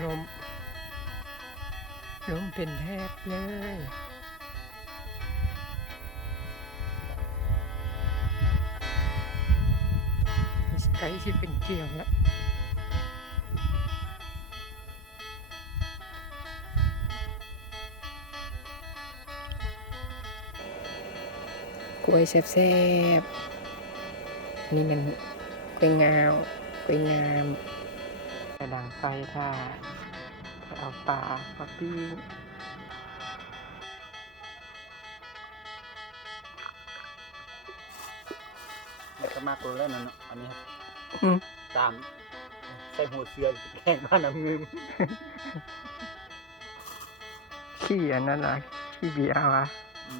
ลมลมเป็นแทบเลยไกลที่เป็นเกี่ยวแล้วกล้วยแซ่บๆนี่มันกล้วยงาวกล้วยงามกระดังไฟค่ะจะเอาปลามาปิ้งมันก็มากเลยนั่นเนาะอันนี้ครับ อืม ตามใส่หัวเสือแข่งบ้านน้ำเงิน ขี้อันนั้นนะขี้เบียร์วะ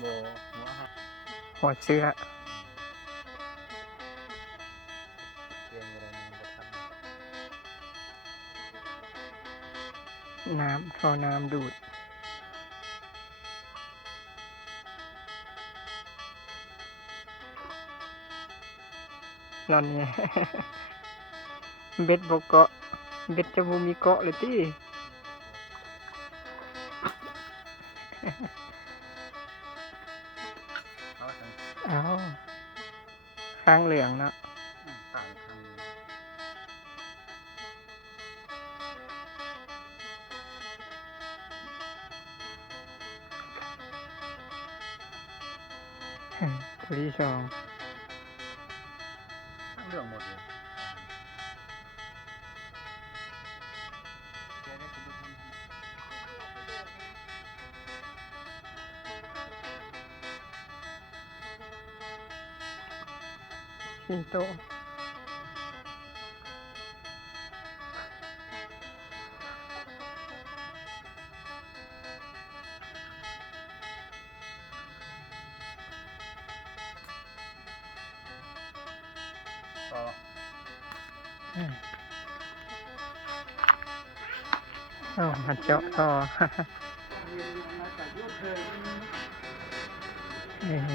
โบหัวหัก หัวเสื้อ เกียงอะไรมันจะท น้ำท่อน้ำดูดนั่นไง เบ็ดบกเกาะเบ็ดจะมูมีเกาะเลยที่ ำเอาละกัน เอาข้างเหลืองเนาะ ต่างทาง ตัวที่สอง เรื่องหมดเลย สิงโต ก็ เอามาเจาะท่อ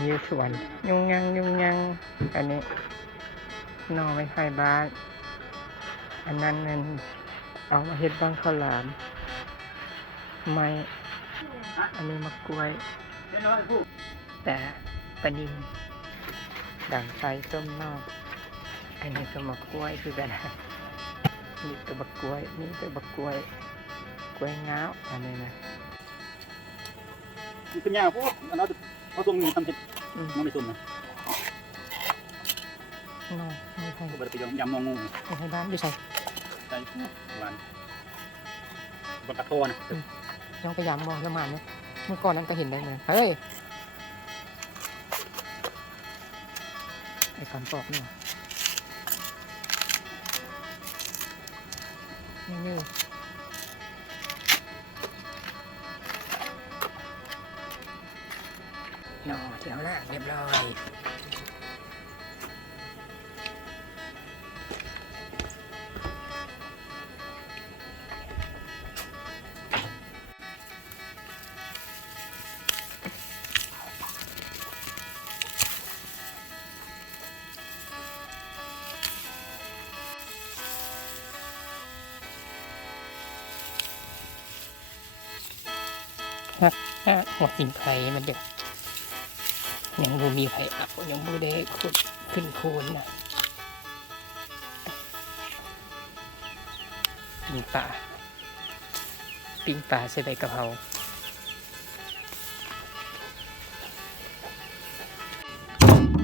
ยืดสวนยุ่งยังอันนี้นอไม่ไข่บ้านอันนั้นนั่นเอามาเฮ็ดบ้างข้าวหลามไม้อันนี้มะกล้วย เดี๋ยวน้อยผู้ แต่ปลานิลด่างไฟส้มนอกอันนี้ก็มะกล้วยคือกันนี่ตัวบักกล้วยนี่ตัวบักกล้วยกล้วยง้าวอันนี้นะ มันเป็นยาวพวกอันนั้นเขาตรงนี้ทำเห็ด อืม มันไม่สุ่มนะ นอไม่ไข่ ก็ไปยำมองงู ไม่ไข่บ้านอยู่ใส่ ใช่หวานบนตะโกน น้องพยายามมองละหมาดเนี่ยเมื่อก่อนนั้นก็เห็นได้เลยเฮ้ยไอ้คำตอบนี่นี่นอเที่ยวล่างเรียบร้อยหัวสิงไผ่มันเด็กยังบ่มีไผ่อับยังบ่ได้ขุดขึ้นโคนนะปิ้งปลาใส่ใบกะเพรา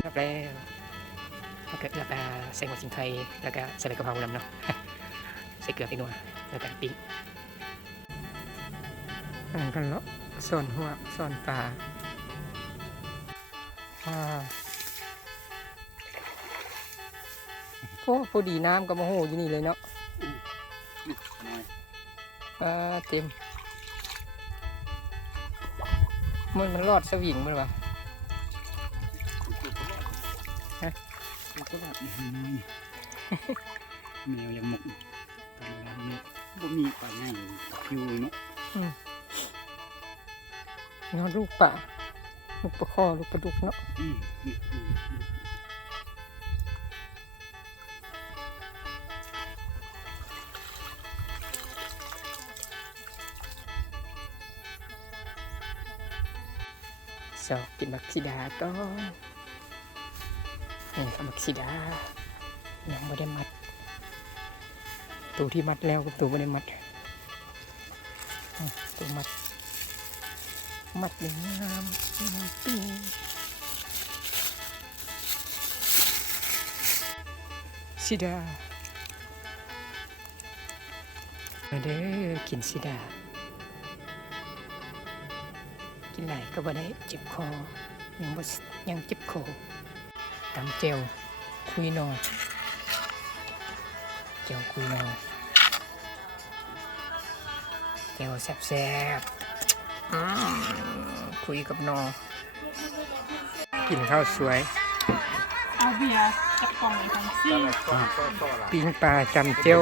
ครับแล้วถ้าเกิดแล้วก็ใส่หัวสิงไผ่แล้วก็ใส่ใบกะเพรานำเนาะ ใส่เกลือไปนัวแล้วก็ปิ้งกันเลาะส่วนหัวส่วนปลาโอ้พอดีน้ำกับมะโหอยู่นี่เลยเนาะ น้อย เต็มมันรอดสวิงมันวะ มันก็แบบแมวยังหมกตอนนี้บ่มีปลาง่ายคิวเนาะ นอนลูกป่าลูกปลาคอลูกปลาดุกเนาะ สอกกินบักซิดาก่อนนี่บักซิดายังไม่ได้มัดตัวที่มัดแล้วกับตัวไม่ได้มัดตัวมัดอย่างงามปีซิดามาเด้อกินซิดากินไหนก็บ่ได้เจ็บคอยังเจ็บคอตำเจลคุยนอนเจลคุยนอนเจลแซ่บๆคุยกับนอกินข้าวสวย เอาเบียร์จากกล่องในทั้งสิ้น ปิ้งปลาจำเจล